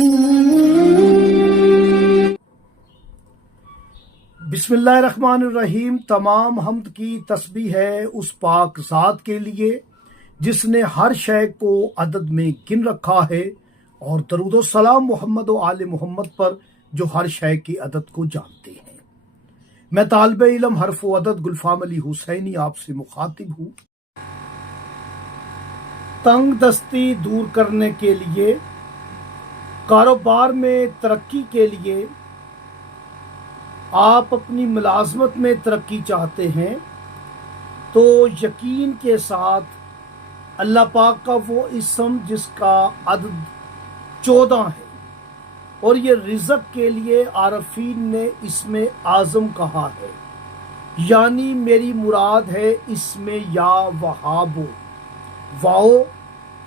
बिस्मिल्लाहिर्रहमानिर्रहीम। तमाम हमद की तस्बीह है उस पाक ज़ात के लिए जिसने हर शय को अदद में गिन रखा है, और दरूद सलाम मोहम्मद व आले मोहम्मद पर जो हर शय की अदद को जानते हैं। मैं तालिब इल्म हर्फ व अदद गुलफाम अली हुसैनी आपसे मुखातिब हूँ। तंग दस्ती दूर करने के लिए, कारोबार में तरक्की के लिए, आप अपनी मुलाजमत में तरक्की चाहते हैं तो यकीन के साथ अल्लाह पाक का वो इस्म जिसका अदद 14 है, और ये रिज़्क़ के लिए आरफीन ने इसमें आज़म कहा है, यानी मेरी मुराद है इसमें या वहाबो, वाओ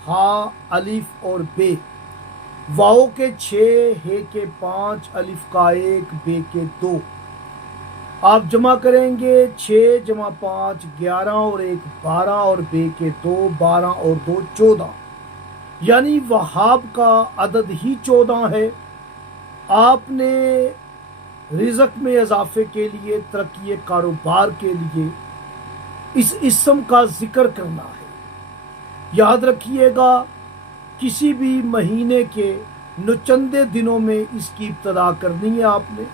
हा अलिफ और बे, वाओ के 6, हे के 5, अलिफ का 1, बे के 2। आप जमा करेंगे 6 जमा 5 11 और 1 12, और बे के 2 12 और 2 14, यानी वहाब का अदद ही 14 है। आपने रिज़्क़ में इजाफे के लिए, तरक्की कारोबार के लिए इस इस्म का जिक्र करना है। याद रखिएगा, किसी भी महीने के नुचंदे दिनों में इसकी इब्तदा करनी है आपने।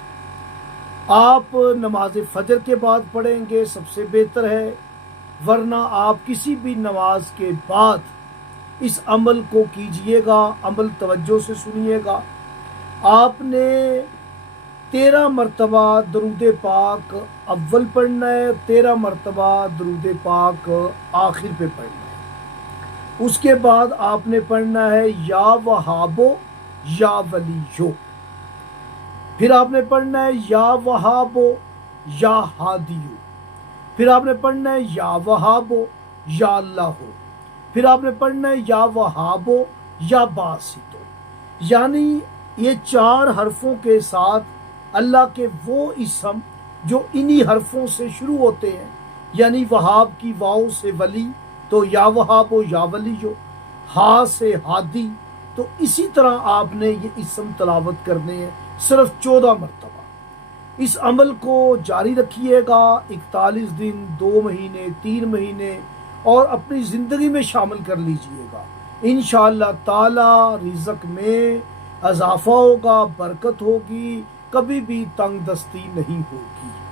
आप नमाज फजर के बाद पढ़ेंगे सबसे बेहतर है, वरना आप किसी भी नमाज के बाद इस अमल को कीजिएगा। अमल तवज्जो से सुनिएगा। आपने 13 मरतबा दरूद पाक अव्वल पढ़ना है, 13 मरतबा दरूद पाक आखिर पे पढ़ना है। उसके बाद आपने पढ़ना है या वहाबो या वलियो, फिर आपने पढ़ना है या वहाबो या हादियो, फिर आपने पढ़ना है या वहाबो या अल्लाहो, फिर आपने पढ़ना है या वहाबो या बासितो। यानी ये 4 हरफों के साथ अल्लाह के वो इस्म जो इन्हीं हरफों से शुरू होते हैं, यानी वहाब की वाओ से वली तो या वहाबो या वलियो, हा से हादी। तो इसी तरह आपने ये इस्म तलावत करने हैं सिर्फ 14 मरतबा। इस अमल को जारी रखिएगा 41 दिन, 2 महीने, 3 महीने, और अपनी ज़िंदगी में शामिल कर लीजिएगा। इंशाअल्लाह ताला रिज़्क़ में इजाफा होगा, बरकत होगी, कभी भी तंग दस्ती नहीं होगी।